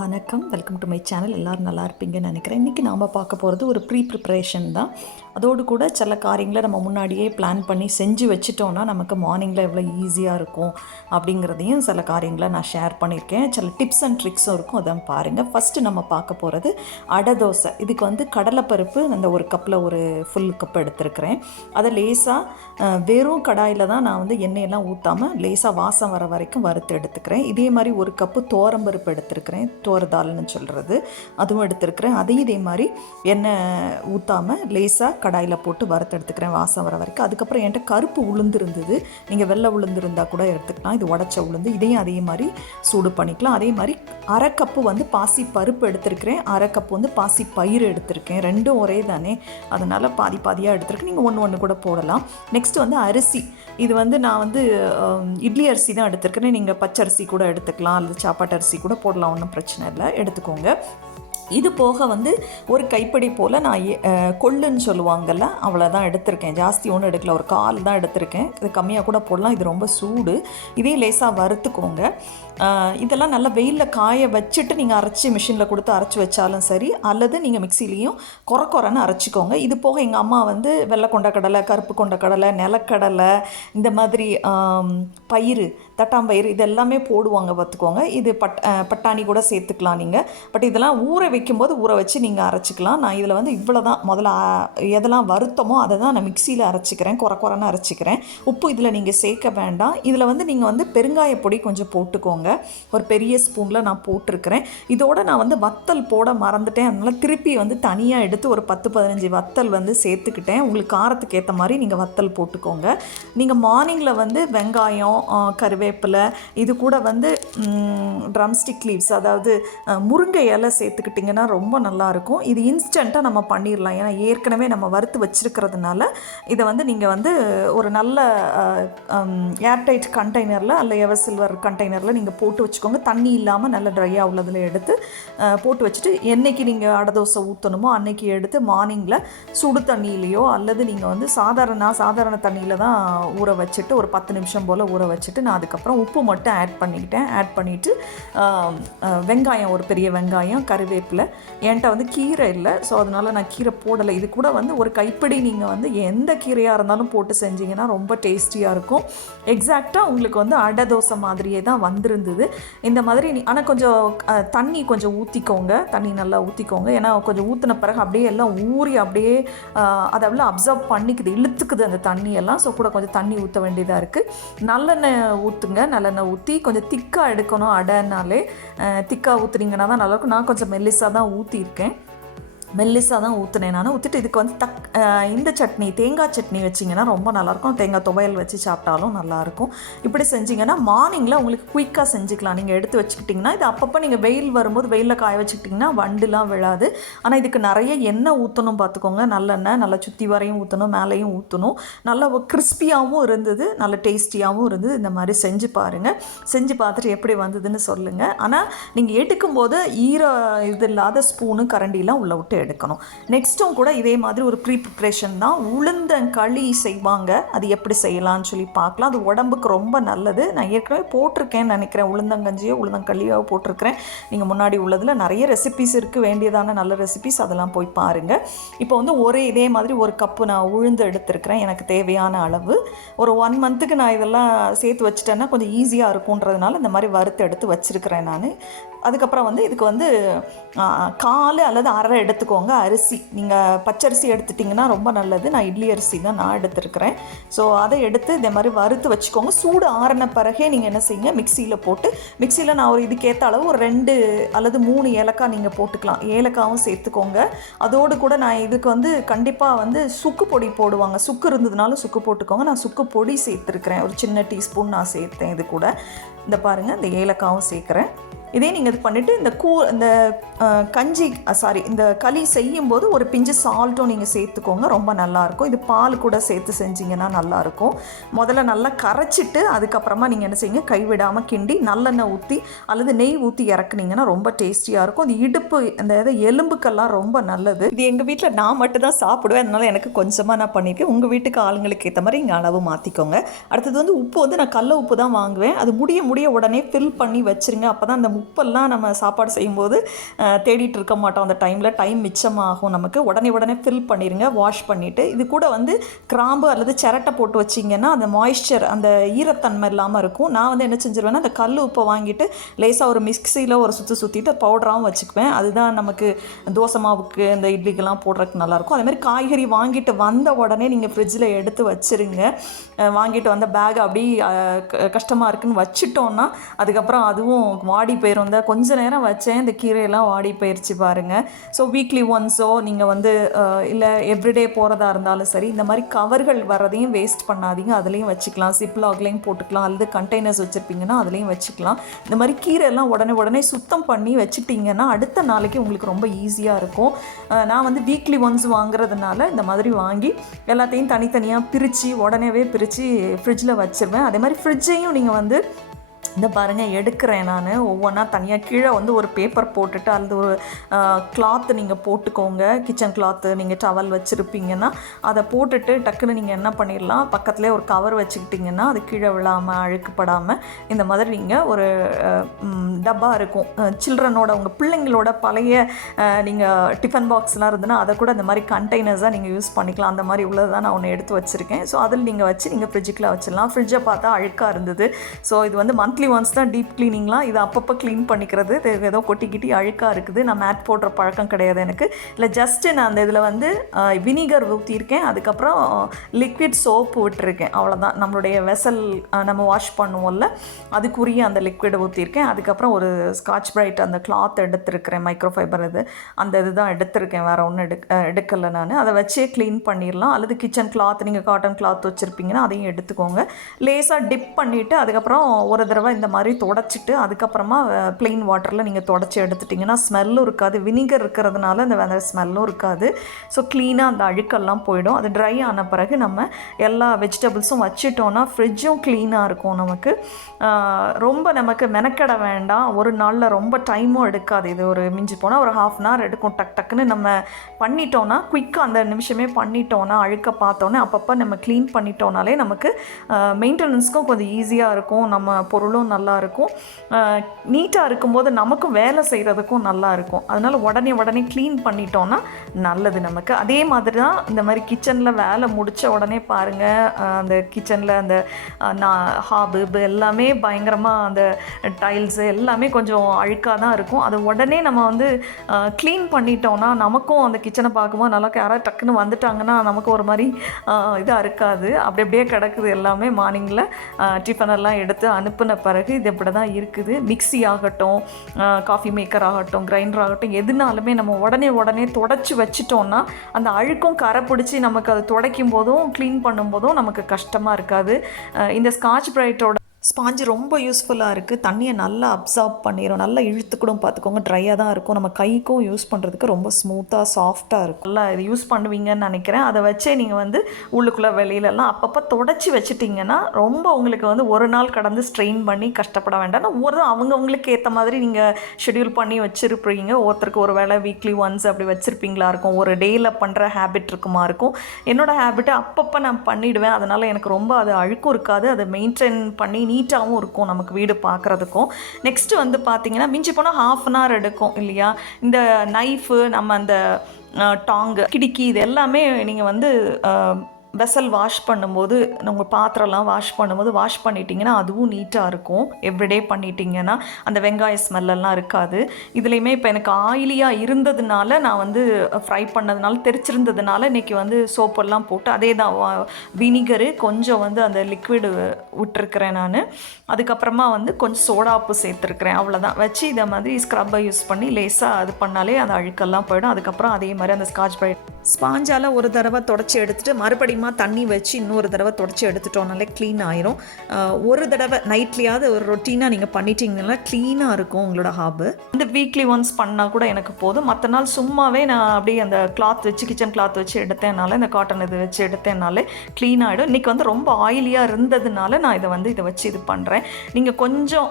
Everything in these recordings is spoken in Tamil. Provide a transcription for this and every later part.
வணக்கம். வெல்கம் டு மை சேனல் எல்லோரும் நல்லா இருப்பீங்கன்னு நினைக்கிறேன். இன்றைக்கி நாம் பார்க்க போகிறது ஒரு ப்ரீ ப்ரிப்ரேஷன் தான். அதோடு கூட சில காரியங்களை நம்ம முன்னாடியே பிளான் பண்ணி செஞ்சு வச்சுட்டோன்னா நமக்கு மார்னிங்கில் எவ்வளோ ஈஸியாக இருக்கும் அப்படிங்கிறதையும் சில காரியங்களை நான் ஷேர் பண்ணியிருக்கேன். சில டிப்ஸ் அண்ட் ட்ரிக்ஸும் இருக்கும். அதான் பாருங்கள் ஃபஸ்ட்டு நம்ம பார்க்க போகிறது அடை தோசை. இதுக்கு வந்து கடலைப்பருப்பு அந்த ஒரு கப்பில் ஒரு ஃபுல் கப் எடுத்திருக்கிறேன். அதை லேசாக வெறும் கடாயில் தான் நான் வந்து எண்ணெயெல்லாம் ஊற்றாமல் லேசாக வாசம் வர வரைக்கும் வறுத்து எடுத்துக்கிறேன். இதே மாதிரி ஒரு கப்பு தோரம்பருப்பு எடுத்திருக்கிறேன். தோரதால்னு சொல்கிறது அதுவும் எடுத்துருக்குறேன். அதையும் இதே மாதிரி எண்ணெய் ஊற்றாமல் லேசாக கடாயில் போட்டு வறுத்து எடுத்துக்கிறேன் வாசம் வர வரைக்கும். அதுக்கப்புறம் என்கிட்ட கருப்பு உளுந்து இருந்தது நீங்கள் வெள்ளை உளுந்து இருந்தால் கூட எடுத்துக்கலாம். இது உடச்ச உளுந்து. இதையும் அதே மாதிரி சூடு பண்ணிக்கலாம். அதே மாதிரி அரை கப்பு வந்து பாசி பருப்பு எடுத்திருக்கிறேன். அரை கப்பு வந்து பாசி பயிறு எடுத்திருக்கேன். ரெண்டும் ஒரே தானே. அதனால் பாதி பாதியாக எடுத்துருக்கேன். நீங்கள் ஒன்று ஒன்று கூட போடலாம். நெக்ஸ்ட் வந்து அரிசி. இது வந்து நான் வந்து இட்லி அரிசி தான் எடுத்திருக்கிறேன் நீங்கள் பச்சரிசி கூட எடுத்துக்கலாம். அல்லது சாப்பாட்டு அரிசி கூட போடலாம். ஒன்றும் பிரச்சனை இல்லை எடுத்துக்கோங்க. இது போக வந்து ஒரு கைப்பிடி போல் நான் கொள்ளுன்னு சொல்லுவாங்கல்ல அவ்வளோதான் எடுத்திருக்கேன். ஜாஸ்தி ஒன்றும் எடுக்கல ஒரு கால் தான் எடுத்திருக்கேன். இது கம்மியாக கூட போடலாம் இது ரொம்ப சூடு. இதையும் லேசாக வறுத்துக்கோங்க. இதெல்லாம் நல்லா வெயிலில் காய வச்சுட்டு நீங்கள் அரைச்சி மிஷினில் கொடுத்து அரைச்சி வச்சாலும் சரி அல்லது நீங்கள் மிக்சிலையும் கொர கொரன்னு அரைச்சிக்கோங்க. இது போக எங்கள் அம்மா வந்து வெள்ளை கொண்ட கடலை கருப்பு கொண்ட கடலை நிலக்கடலை இந்த மாதிரி பயிறு தட்டாம்பயிறு இது எல்லாமே போடுவாங்க பார்த்துக்கோங்க. இது பட் பட்டாணி கூட சேர்த்துக்கலாம் நீங்கள் பட் இதெல்லாம் ஊற வைக்கும்போது ஊற வச்சு நீங்கள் அரைச்சிக்கலாம். நான் இதில் வந்து இவ்வளோ தான் முதல்ல எதெல்லாம் வருத்தமோ அதை தான் நான் மிக்சியில் அரைச்சிக்கிறேன். குறை குறைன்னு அரைச்சிக்கிறேன். உப்பு இதில் நீங்கள் சேர்க்க வேண்டாம். இதில் வந்து நீங்கள் வந்து பெருங்காய பொடி கொஞ்சம் போட்டுக்கோங்க. ஒரு பெரிய ஸ்பூனில் நான் போட்டிருக்கிறேன். இதோட நான் வந்து வத்தல் போட மறந்துட்டேன். அதனால் திருப்பி வந்து தனியாக எடுத்து ஒரு பத்து பதினஞ்சு வத்தல் வந்து சேர்த்துக்கிட்டேன். உங்களுக்கு காரத்துக்கு ஏற்ற மாதிரி நீங்கள் வத்தல் போட்டுக்கோங்க. நீங்கள் மார்னிங்கில் வந்து வெங்காயம் கருவே கருவேப்பிலை இது கூட வந்து ட்ரம்ஸ்டிக் லீவ்ஸ் அதாவது முருங்கை இலை சேர்த்துக்கிட்டிங்கன்னா ரொம்ப நல்லாயிருக்கும். இது இன்ஸ்டண்ட்டாக நம்ம பண்ணிடலாம் ஏன்னா ஏற்கனவே நம்ம வறுத்து வச்சுருக்கிறதுனால இதை வந்து நீங்கள் வந்து ஒரு நல்ல ஏர்டைட் கண்டெய்னரில் அல்ல எவர் சில்வர் கண்டெய்னரில் நீங்கள் போட்டு வச்சுக்கோங்க. தண்ணி இல்லாமல் நல்ல ட்ரையாக உள்ளதில் எடுத்து போட்டு வச்சுட்டு என்றைக்கு நீங்கள் அடை தோசை ஊற்றணுமோ அன்னைக்கு எடுத்து மார்னிங்கில் சுடு தண்ணியிலையோ அல்லது நீங்கள் வந்து சாதாரண சாதாரண தண்ணியில் தான் ஊற வச்சுட்டு ஒரு பத்து நிமிஷம் போல் ஊற வச்சுட்டு நான் அதுக்கப்புறம் உப்பு மட்டும் ஆட் பண்ணிக்கிட்டேன். ஆட் பண்ணிவிட்டு வெங்காயம் ஒரு பெரிய வெங்காயம் கருவேப்பிலை. என்கிட்ட வந்து கீரை இல்லை. ஸோ அதனால் நான் கீரை போடலை. இது கூட வந்து ஒரு கைப்பிடி நீங்கள் வந்து எந்த கீரையாக இருந்தாலும் போட்டு செஞ்சீங்கன்னா ரொம்ப டேஸ்டியாக இருக்கும். எக்ஸாக்டாக உங்களுக்கு வந்து அடை தோசை மாதிரியே தான் வந்திருந்தது. இந்த மாதிரி ஆனால் கொஞ்சம் தண்ணி கொஞ்சம் ஊற்றிக்கோங்க தண்ணி நல்லா ஊற்றிக்கோங்க ஏன்னா கொஞ்சம் ஊற்றின பிறகு அப்படியே எல்லாம் ஊறி அப்படியே அதெல்லாம் அதை அப்சர்வ் பண்ணிக்குது. இழுத்துக்குது அந்த தண்ணியெல்லாம். ஸோ கூட கொஞ்சம் தண்ணி ஊற்ற வேண்டியதாக இருக்குது நல்லெண்ணெய் ஊற்றுங்க நல்லெண்ணெய் ஊற்றி கொஞ்சம் திக்காக எடுக்கணும் அடைனாலே திக்காக ஊற்றுனீங்கன்னா தான் நல்லாயிருக்கும். நான் கொஞ்சம் மெல்லிஸாக தான் ஊற்றிருக்கேன் மெல்லிசாக தான் ஊற்றுனேன் நான் ஊற்றிட்டு இதுக்கு வந்து தக் இந்த சட்னி தேங்காய் சட்னி வச்சிங்கன்னா ரொம்ப நல்லாயிருக்கும். தேங்காய் துவையல் வச்சு சாப்பிட்டாலும் நல்லாயிருக்கும். இப்படி செஞ்சிங்கன்னா மார்னிங்கில் உங்களுக்கு குயிக்காக செஞ்சுக்கலாம். நீங்கள் எடுத்து வச்சுக்கிட்டிங்கன்னா இது அப்பப்போ நீங்கள் வெயில் வரும்போது வெயிலில் காய வச்சுக்கிட்டிங்கன்னா வண்டுலாம் விழாது. ஆனால் இதுக்கு நிறைய எண்ணெய் ஊற்றணும் பார்த்துக்கோங்க. நல்லெண்ணெய் நல்லா சுற்றி வரையும் ஊற்றணும் மேலேயும் ஊற்றணும் நல்லா கிறிஸ்பியாகவும் இருந்தது. நல்ல டேஸ்டியாகவும் இருந்தது. இந்த மாதிரி செஞ்சு பாருங்கள் செஞ்சு பார்த்துட்டு எப்படி வந்ததுன்னு சொல்லுங்கள் ஆனால் நீங்கள் எடுக்கும்போது ஈர இது இல்லாத ஸ்பூனு கரண்டிலாம் உள்ளே விட்டு எடுக்கணும். நெக்ஸ்ட்டும் கூட இதே மாதிரி ஒரு ப்ரீ ப்ரிப்ரேஷன் தான் உளுந்தங்களி செய்வாங்க. அது எப்படி செய்யலாம்னு சொல்லி பார்க்கலாம். அது உடம்புக்கு ரொம்ப நல்லது. நான் ஏற்கனவே போட்டிருக்கேன்னு நினைக்கிறேன். உளுந்தங்கஞ்சியோ உளுந்தங்களியோ போட்டிருக்கிறேன். நீங்கள் முன்னாடி உள்ளதில் நிறைய ரெசிபிஸ் இருக்குது வேண்டியதான நல்ல ரெசிபிஸ் அதெல்லாம் போய் பாருங்கள் இப்போ வந்து ஒரே இதே மாதிரி ஒரு கப்பு நான் உளுந்து எடுத்திருக்கிறேன். எனக்கு தேவையான அளவு. ஒரு ஒன் மந்த்துக்கு நான் இதெல்லாம் சேர்த்து வச்சுட்டேன்னா கொஞ்சம் ஈஸியாக இருக்குன்றதுனால இந்த மாதிரி வறுத்து எடுத்து வச்சுருக்கிறேன் நான். அதுக்கப்புறம் வந்து இதுக்கு வந்து கால் அல்லது அரை எடுத்துக்கோங்க. அரிசி. நீங்கள் பச்சரிசி எடுத்துட்டிங்கன்னா ரொம்ப நல்லது. நான் இட்லி அரிசி தான் நான் எடுத்துருக்கிறேன். ஸோ அதை எடுத்து இதே மாதிரி வறுத்து வச்சுக்கோங்க. சூடு ஆறின பிறகே நீங்கள் என்ன செய்யுங்க? மிக்சியில் போட்டு மிக்சியில் நான் ஒரு இதுக்கேற்ற அளவு ஒரு ரெண்டு அல்லது மூணு ஏலக்காய் நீங்கள் போட்டுக்கலாம். ஏலக்காவும் சேர்த்துக்கோங்க. அதோடு கூட நான் இதுக்கு வந்து கண்டிப்பாக வந்து சுக்கு பொடி போடுவாங்க. சுக்கு இருந்ததுனால சுக்கு போட்டுக்கோங்க. நான் சுக்கு பொடி சேர்த்துருக்கிறேன். ஒரு சின்ன டீஸ்பூன் நான் சேர்த்தேன் இது கூட. இந்த பாருங்கள் இந்த ஏலக்காவும் சேர்க்குறேன். இதே நீங்கள் இது பண்ணிவிட்டு இந்த கூ இந்த கஞ்சி சாரி இந்த களி செய்யும்போது ஒரு பிஞ்சு சால்ட்டும் நீங்கள் சேர்த்துக்கோங்க. ரொம்ப நல்லாயிருக்கும் இது பால் கூட சேர்த்து செஞ்சீங்கன்னா நல்லாயிருக்கும் முதல்ல நல்லா கரைச்சிட்டு அதுக்கப்புறமா நீங்கள் என்ன செய்யுங்க? கைவிடாமல் கிண்டி நல்லெண்ணெய் ஊற்றி அல்லது நெய் ஊற்றி இறக்குனீங்கன்னா ரொம்ப டேஸ்டியாக இருக்கும் இந்த இடுப்பு இந்த இது எலும்புக்கெல்லாம் ரொம்ப நல்லது. இது எங்கள் வீட்டில் நான் மட்டும் தான் சாப்பிடுவேன். அதனால் எனக்கு கொஞ்சமாக நான் பண்ணியிருக்கேன். உங்கள் வீட்டுக்கு ஆளுங்களுக்கு ஏற்ற மாதிரி இங்கே அளவு மாற்றிக்கோங்க அடுத்தது வந்து உப்பு வந்து நான் கடல உப்பு தான் வாங்குவேன். அது முடிய முடிய உடனே ஃபில் பண்ணி வச்சுருங்க. அப்போ தான் அந்த உப்பெல்லாம் நம்ம சாப்பாடு செய்யும்போது தேடிட்டு இருக்க மாட்டோம் அந்த டைமில் டைம் மிச்சமாகும் நமக்கு. உடனே உடனே ஃபில் பண்ணிடுங்க வாஷ் பண்ணிவிட்டு இது கூட வந்து கிராம்பு அல்லது சிரட்டை போட்டு வச்சிங்கன்னா அந்த மாய்ஸ்சர் அந்த ஈரத்தன்மை இல்லாமல் இருக்கும். நான் வந்து என்ன செஞ்சிருவேன்னா அந்த கல் உப்பை வாங்கிட்டு லேசாக ஒரு மிக்சியில் ஒரு சுற்றி சுற்றிட்டு பவுடராகவும் வச்சுக்குவேன். அதுதான் நமக்கு தோசை மாவுக்கு இந்த இட்லிக்கெல்லாம் போடுறதுக்கு நல்லாயிருக்கும். அதேமாதிரி காய்கறி வாங்கிட்டு வந்த உடனே நீங்கள் ஃப்ரிட்ஜில் எடுத்து வச்சுருங்க. வாங்கிட்டு வந்த பேக் அப்படி க- கஷ்டமாக இருக்குன்னு வச்சுட்டோன்னா அதுக்கப்புறம் அதுவும் வாடி போய் இந்த கொஞ்ச நேரம் வச்சேன். இந்த கீரையெல்லாம் வாடி போயிடுச்சு பாருங்கள் ஸோ வீக்லி ஒன்ஸோ நீங்கள் வந்து இல்லை எவ்ரிடே போகிறதா இருந்தாலும் சரி இந்த மாதிரி கவர்கள் வர்றதையும் வேஸ்ட் பண்ணாதீங்க. அதுலேயும் வச்சுக்கலாம். சிப்லாக்லேயும் போட்டுக்கலாம். அல்லது கண்டெய்னர்ஸ் வச்சுருப்பீங்கன்னா அதுலேயும் வச்சுக்கலாம். இந்த மாதிரி கீரையெல்லாம் உடனே உடனே சுத்தம் பண்ணி வச்சுட்டிங்கன்னா அடுத்த நாளைக்கு உங்களுக்கு ரொம்ப ஈஸியாக இருக்கும். நான் வந்து வீக்லி ஒன்ஸ் வாங்குறதுனால இந்த மாதிரி வாங்கி எல்லாத்தையும் தனித்தனியாக பிரித்து உடனேவே பிரித்து ஃப்ரிட்ஜில் வச்சுருவேன். அதே மாதிரி ஃப்ரிட்ஜையும் நீங்கள் வந்து இந்த பாருங்கள் எடுக்கிறேன் நான். ஒவ்வொன்றா தனியாக கீழே வந்து ஒரு பேப்பர் போட்டுட்டு அல்லது ஒரு கிளாத்து நீங்கள் போட்டுக்கோங்க. கிச்சன் கிளாத்து நீங்கள் டவல் வச்சுருப்பீங்கன்னா அதை போட்டுட்டு டக்குன்னு நீங்கள் என்ன பண்ணிடலாம் பக்கத்துலேயே ஒரு கவர் வச்சுக்கிட்டிங்கன்னா அது கீழே விழாமல் அழுக்குப்படாமல் இந்த மாதிரி நீங்கள் ஒரு டப்பா இருக்கும். சில்ட்ரனோட உங்கள் பிள்ளைங்களோட பழைய நீங்கள் டிஃபன் பாக்ஸ்லாம் இருந்ததுன்னா அதை கூட இந்த மாதிரி கண்டெய்னர்ஸாக நீங்கள் யூஸ் பண்ணிக்கலாம். அந்த மாதிரி உள்ளதை தான் நான் ஒன்று எடுத்து வச்சுருக்கேன். ஸோ அதில் நீங்கள் வச்சு நீங்கள் ஃப்ரிட்ஜுக்குள்ளே வச்சிடலாம் ஃப்ரிட்ஜை பார்த்தா அழுக்காக இருந்தது. ஸோ இது வந்து மந்த்லி ஒன்ஸ் தான் டீப் க்ளீனிங்லாம் இது அப்பப்போ க்ளீன் பண்ணிக்கிறது. ஏதோ கொட்டி கிட்டி அழுக்காக இருக்குது. நான் மேட் போடுற பழக்கம் கிடையாது எனக்கு. இல்லை ஜஸ்ட்டு நான் அந்த இதில் வந்து வினிகர் ஊற்றியிருக்கேன் அதுக்கப்புறம் லிக்விட் சோப்பு விட்டுருக்கேன். அவ்வளோதான் நம்மளுடைய வெசல் நம்ம வாஷ் பண்ணுவோம்ல அதுக்குரிய அந்த லிக்விட் ஊற்றிருக்கேன் அதுக்கப்புறம் ஒரு ஸ்காட்ச் பிரைட் அந்த கிளாத் எடுத்திருக்கிறேன். மைக்ரோ ஃபைபர் இது. அந்த இதுதான் எடுத்திருக்கேன். வேறு ஒன்றும் எடு எடுக்கலை நான். அதை வச்சே க்ளீன் பண்ணிடலாம். அல்லது கிச்சன் கிளாத் நீங்கள் காட்டன் கிளாத் வச்சுருப்பீங்கன்னா அதையும் எடுத்துக்கோங்க. லேசாக டிப் பண்ணிவிட்டு அதுக்கப்புறம் ஒரு தடவை இந்த மாதிரி தொடச்சிட்டு அதுக்கப்புறமா ப்ளெயின் வாட்டரில் நீங்கள் தொடச்சி எடுத்துட்டிங்கன்னா ஸ்மெல்லும் இருக்காது. வினிகர் இருக்கிறதுனால அந்த வெதர் ஸ்மெல்லும் இருக்காது. ஸோ க்ளீனாக அந்த அழுக்கெல்லாம் போயிடும். அது ட்ரை ஆன பிறகு நம்ம எல்லா வெஜிடபிள்ஸும் வச்சிட்டோன்னா ஃப்ரிட்ஜும் க்ளீனாக இருக்கும் நமக்கு. ரொம்ப நமக்கு மெனக்கெட வேண்டாம். ஒரு நாளில் ரொம்ப டைமும் எடுக்காது. இது ஒரு மிஞ்சி போனால் ஒரு ஹாஃப் அன் ஹவர் எடுக்கும். டக் டக்குன்னு நம்ம பண்ணிட்டோன்னா குயிக்காக அந்த நிமிஷமே பண்ணிட்டோன்னா அழுக்க பார்த்தோன்னே அப்பப்போ நம்ம க்ளீன் பண்ணிட்டோனாலே நமக்கு மெயின்டெனன்ஸ்க்கும் கொஞ்சம் ஈஸியாக இருக்கும். நம்ம பொருளும் நல்லா இருக்கும் நீட்டாக இருக்கும்போது நமக்கும் வேலை செய்கிறதுக்கும் நல்லாயிருக்கும். அதனால் உடனே உடனே க்ளீன் பண்ணிட்டோன்னா நல்லது நமக்கு. அதே மாதிரி தான் இந்த மாதிரி கிச்சனில் வேலை முடித்த உடனே பாருங்கள் அந்த கிச்சனில் அந்த நான் ஹாபு எல்லாமே பயங்கரமாக அந்த டைல்ஸு எல்லாமே கொஞ்சம் அழுக்காக தான் இருக்கும். அது உடனே நம்ம வந்து க்ளீன் பண்ணிட்டோன்னா நமக்கும் அந்த கிச்சனை பார்க்கும்போது நல்லா யாராவது டக்குன்னு வந்துட்டாங்கன்னா நமக்கு ஒரு மாதிரி இதாக இருக்காது. அப்படி அப்படியே கிடக்குது எல்லாமே மார்னிங்கில் டிஃபன் எல்லாம் எடுத்து அனுப்புனப்ப பிறகு இது இப்படி தான் இருக்குது. மிக்ஸி ஆகட்டும் காஃபி மேக்கர் ஆகட்டும் கிரைண்டர் ஆகட்டும் எதுனாலுமே நம்ம உடனே உடனே தொடச்சி வச்சிட்டோம்னா அந்த அழுக்கும் கரை பிடிச்சி நமக்கு அது துடைக்கும் போதும் க்ளீன் பண்ணும்போதும் நமக்கு கஷ்டமாக இருக்காது. இந்த ஸ்காட்ச் பிரைட்டோட ஸ்பாஞ்சு ரொம்ப யூஸ்ஃபுல்லாக இருக்குது தண்ணியை நல்லா அப்சார்ப் பண்ணிடும் நல்லா இழுத்துக்கூடும் பார்த்துக்கோங்க ட்ரையாக தான் இருக்கும். நம்ம கைக்கும் யூஸ் பண்ணுறதுக்கு ரொம்ப ஸ்மூத்தாக சாஃப்டாக இருக்கும். நல்லா இது யூஸ் பண்ணுவீங்கன்னு நினைக்கிறேன். அதை வச்சே நீங்கள் வந்து உள்ளுக்குள்ளே வெளியிலலாம் அப்பப்போ தொடச்சி வச்சிட்டிங்கன்னா ரொம்ப உங்களுக்கு வந்து ஒரு நாள் கடந்து ஸ்ட்ரெயின் பண்ணி கஷ்டப்பட வேண்டாம். ஒரு அவங்கவுங்களுக்கு ஏற்ற மாதிரி நீங்கள் ஷெட்யூல் பண்ணி வச்சுருப்பீங்க. ஒருத்தருக்கு ஒரு வேளை வீக்லி ஒன்ஸ் அப்படி வச்சுருப்பீங்களா இருக்கும். ஒரு டேயில் பண்ணுற ஹேபிட் இருக்குமா இருக்கும். என்னோடய ஹேபிட்டை அப்பப்போ நான் பண்ணிவிடுவேன் அதனால் எனக்கு ரொம்ப அது அழுக்கும் இருக்காது. அதை மெயின்டைன் பண்ணி நீட்டாகவும் இருக்கும் நமக்கு வீடு பார்க்குறதுக்கும். நெக்ஸ்ட்டு வந்து பார்த்தீங்கன்னா மிஞ்சி போனால் ஹாஃப் அன் ஹவர் எடுக்கும் இல்லையா? இந்த நைஃபு நம்ம அந்த டாங்கு கிடிக்கி இது எல்லாமே நீங்கள் வந்து வெசல் வாஷ் பண்ணும்போது உங்கள் பாத்திரம்லாம் வாஷ் பண்ணும்போது வாஷ் பண்ணிட்டீங்கன்னா அதுவும் நீட்டாக இருக்கும். எவ்ரிடே பண்ணிட்டீங்கன்னா அந்த வெங்காய ஸ்மெல்லெல்லாம் இருக்காது. இதுலேயுமே இப்போ எனக்கு ஆயிலியாக இருந்ததுனால நான் வந்து ஃப்ரை பண்ணதுனால தெரிச்சிருந்ததுனால இன்றைக்கி வந்து சோப்பெல்லாம் போட்டு அதே தான் வினிகரு கொஞ்சம் வந்து அந்த லிக்விடு விட்டுருக்கிறேன் நான். அதுக்கப்புறமா வந்து கொஞ்சம் சோடாப்பு சேர்த்துருக்குறேன் அவ்வளோதான் வச்சு இதை மாதிரி ஸ்க்ரப்பை யூஸ் பண்ணி லேசாக அது பண்ணாலே அந்த அழுக்கெல்லாம் போயிடும். அதுக்கப்புறம் அதே மாதிரி அந்த ஸ்காட்ச் பிரைட் ஸ்பாஞ்சால் ஒரு தடவை தொடச்சி எடுத்துட்டு மறுபடியுமா தண்ணி வச்சு இன்னொரு தடவை தொடச்சி எடுத்துட்டோம்னாலே க்ளீன் ஆயிரும். ஒரு தடவை நைட்லேயாவது ஒரு ரொட்டீனாக நீங்கள் பண்ணிட்டீங்கன்னா க்ளீனாக இருக்கும் உங்களோட ஹாபு இந்த வீக்லி ஒன்ஸ் பண்ணால் கூட எனக்கு போதும். மற்ற நாள் சும்மாவே நான் அப்படியே அந்த கிளாத் வச்சு கிச்சன் கிளாத் வச்சு எடுத்தேனால இந்த காட்டன் இது வச்சு எடுத்தேனாலே க்ளீன் ஆகிடும் இன்றைக்கி வந்து ரொம்ப ஆயிலியாக இருந்ததுனால நான் இதை வந்து இதை வச்சு இது பண்ணுறேன் நீங்கள் கொஞ்சம்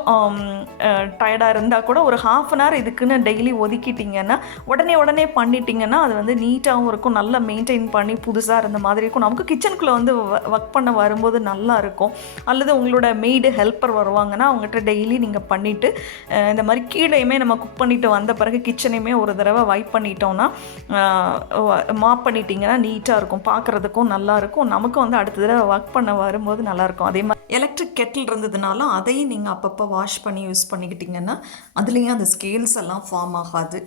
டயர்டாக இருந்தால் கூட ஒரு ஹாஃப் அன் ஹவர் இதுக்குன்னு டெய்லி ஒதுக்கிட்டிங்கன்னா உடனே உடனே பண்ணிட்டீங்கன்னா அது வந்து நீட்டாகவும் இருக்கும் இருக்கும் நல்லா மெயின்டைன் பண்ணி புதுசாக இருந்த மாதிரி இருக்கும். நமக்கு கிச்சனுக்குள்ளே வந்து ஒர்க் பண்ண வரும்போது நல்லா இருக்கும் அல்லது உங்களோட மெய்டு ஹெல்ப்பர் வருவாங்கன்னா அவங்ககிட்ட டெய்லி நீங்கள் பண்ணிவிட்டு இந்த மாதிரி கீழேயுமே நம்ம குக் பண்ணிவிட்டு வந்த பிறகு கிச்சனையுமே ஒரு தடவை வைப் பண்ணிட்டோம்னா மாப் பண்ணிட்டீங்கன்னா நீட்டாக இருக்கும். பார்க்குறதுக்கும் நல்லா இருக்கும் வந்து அடுத்த தடவை ஒர்க் பண்ண வரும்போது நல்லாயிருக்கும். அதே மாதிரி எலக்ட்ரிக் கெட்டில் இருந்ததுனால அதையும் நீங்கள் அப்பப்போ வாஷ் பண்ணி யூஸ் பண்ணிக்கிட்டிங்கன்னா அதுலேயும் அந்த ஸ்கேல்ஸ் எல்லாம் ஃபார்ம் ஆகாது.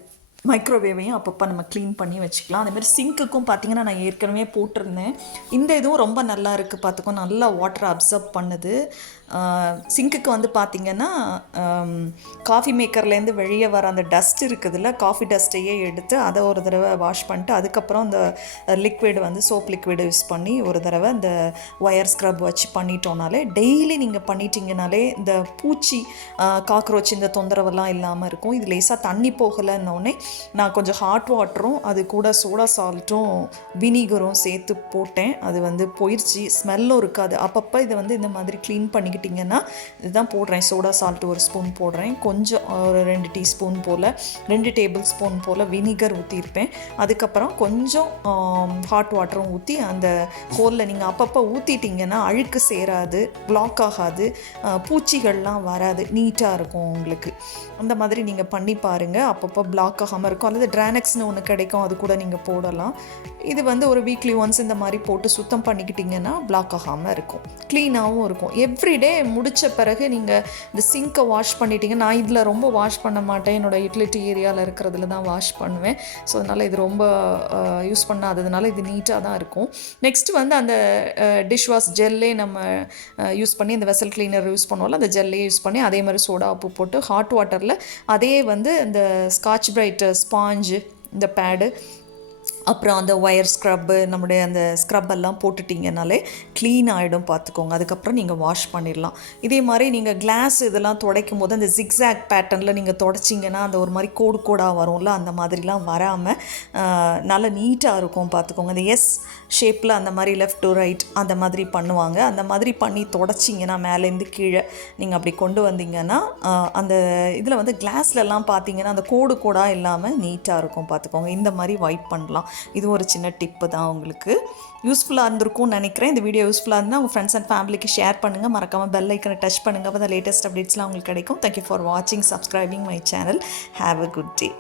மைக்ரோவேவையும் அப்பப்போ நம்ம க்ளீன் பண்ணி வச்சுக்கலாம். அதே மாதிரி சிங்க்குக்கும் பார்த்தீங்கன்னா நான் ஏற்கனவே போட்டிருந்தேன். இந்த இதுவும் ரொம்ப நல்லா இருக்குது பார்த்துக்கோ நல்லா வாட்டர் அப்சர்வ் பண்ணுது. சிங்க்குக்கு வந்து பார்த்திங்கன்னா காஃபி மேக்கர்லேருந்து வெளியே வர அந்த டஸ்ட் இருக்குதுல்ல காஃபி டஸ்ட்டையே எடுத்து அதை ஒரு தடவை வாஷ் பண்ணிட்டு அதுக்கப்புறம் அந்த லிக்விட் வந்து சோப் லிக்விட் யூஸ் பண்ணி ஒரு தடவை இந்த ஒயர் ஸ்க்ரப் வச்சு பண்ணிட்டோனாலே டெய்லி நீங்கள் பண்ணிட்டீங்கனாலே இந்த பூச்சி காக்ரோச் இந்த தொந்தரவெல்லாம் இல்லாமல் இருக்கும். இது லேசாக தண்ணி போகலைன்னொடனே நான் கொஞ்சம் ஹாட் வாட்டரும் அது கூட சோடா சால்ட்டும் வினிகரும் சேர்த்து போட்டேன். அது வந்து போயிடுச்சு ஸ்மெல்லும் இருக்காது. அப்பப்போ இதை வந்து இந்த மாதிரி க்ளீன் பண்ணிக்கிட்டிங்கன்னா இதுதான் போடுறேன். சோடா சால்ட் ஒரு ஸ்பூன் போடுறேன். கொஞ்சம் ஒரு ரெண்டு டீஸ்பூன் போல் ரெண்டு டேபிள் ஸ்பூன் போல் வினிகர் ஊற்றிருப்பேன் அதுக்கப்புறம் கொஞ்சம் ஹாட் வாட்டரும் ஊற்றி அந்த ஹோலில் நீங்கள் அப்பப்போ ஊற்றிட்டிங்கன்னா அழுக்கு சேராது பிளாக் ஆகாது பூச்சிகள்லாம் வராது நீட்டாக இருக்கும் உங்களுக்கு. அந்த மாதிரி நீங்கள் பண்ணி பாருங்கள் அப்பப்போ பிளாக் ஆகாமல் இருக்கும். அல்லது ட்ரானக்ஸ்னு ஒன்று கிடைக்கும் அது கூட நீங்கள் போடலாம். இது வந்து ஒரு வீக்லி ஒன்ஸ் இந்த மாதிரி போட்டு சுத்தம் பண்ணிக்கிட்டிங்கன்னா பிளாக் ஆகாமல் இருக்கும். க்ளீனாகவும் இருக்கும். எவ்ரிடே முடித்த பிறகு நீங்கள் இந்த சிங்கை வாஷ் பண்ணிட்டீங்க. நான் இதில் ரொம்ப வாஷ் பண்ண மாட்டேன். என்னோடய யூட்டிலிட்டி ஏரியாவில் இருக்கிறதுல தான் வாஷ் பண்ணுவேன். ஸோ அதனால் இது ரொம்ப யூஸ் பண்ணாததுனால இது நீட்டாக தான் இருக்கும். நெக்ஸ்ட்டு வந்து அந்த டிஷ் வாஷ் ஜெல்லே நம்ம யூஸ் பண்ணி இந்த வெசல் கிளீனர் யூஸ் பண்ணுவோம்ல அந்த ஜெல்லே யூஸ் பண்ணி அதே மாதிரி சோடா உப்பு போட்டு ஹாட் வாட்டரில் அதே வந்து இந்த ஸ்காட்ச் பிரைட் ஸ்பாஞ்சு இந்த பேடு அப்புறம் அந்த ஒயர் ஸ்க்ரப்பு நம்முடைய அந்த ஸ்க்ரப் எல்லாம் போட்டுட்டிங்கனாலே க்ளீன் ஆகிடும் பார்த்துக்கோங்க. அதுக்கப்புறம் நீங்கள் வாஷ் பண்ணிடலாம். இதே மாதிரி நீங்கள் கிளாஸ் இதெல்லாம் துடைக்கும் போது அந்த ஜிக்ஸாக் பேட்டர்னில் நீங்கள் தொடச்சிங்கன்னா அந்த ஒரு மாதிரி கோடு கோடாக வரும்ல அந்த மாதிரிலாம் வராமல் நல்லா நீட்டாக இருக்கும் பார்த்துக்கோங்க. அந்த எஸ் ஷேப்பில் அந்த மாதிரி லெஃப்ட் டு ரைட் அந்த மாதிரி பண்ணுவாங்க. அந்த மாதிரி பண்ணி தொடச்சிங்கன்னா மேலேருந்து கீழே நீங்கள் அப்படி கொண்டு வந்தீங்கன்னா அந்த இதில் வந்து கிளாஸ்லலாம் பார்த்தீங்கன்னா அந்த கோடு கோடாக இல்லாமல் நீட்டாக இருக்கும் பார்த்துக்கோங்க. இந்த மாதிரி வைப் பண்ணலாம். இது ஒரு சின்ன டிப்பு தான் உங்களுக்கு. யூஸ்ஃபுல்லாக இருந்திருக்கும்னு நினைக்கிறேன். இந்த வீடியோ யூஸ்ஃபுல்லாக இருந்தால் உங்கள் ஃப்ரெண்ட்ஸ் அண்ட் ஃபேமிலிக்கு ஷேர் பண்ணுங்கள் மறக்காமல் பெல் ஐக்கனை டச் பண்ணுங்கள் அப்போ தான் லேட்டஸ்ட் அப்டேட்ஸ்லாம் உங்களுக்கு கிடைக்கும். தேங்க்யூ ஃபார் வாட்சிங் subscribing my channel have a good day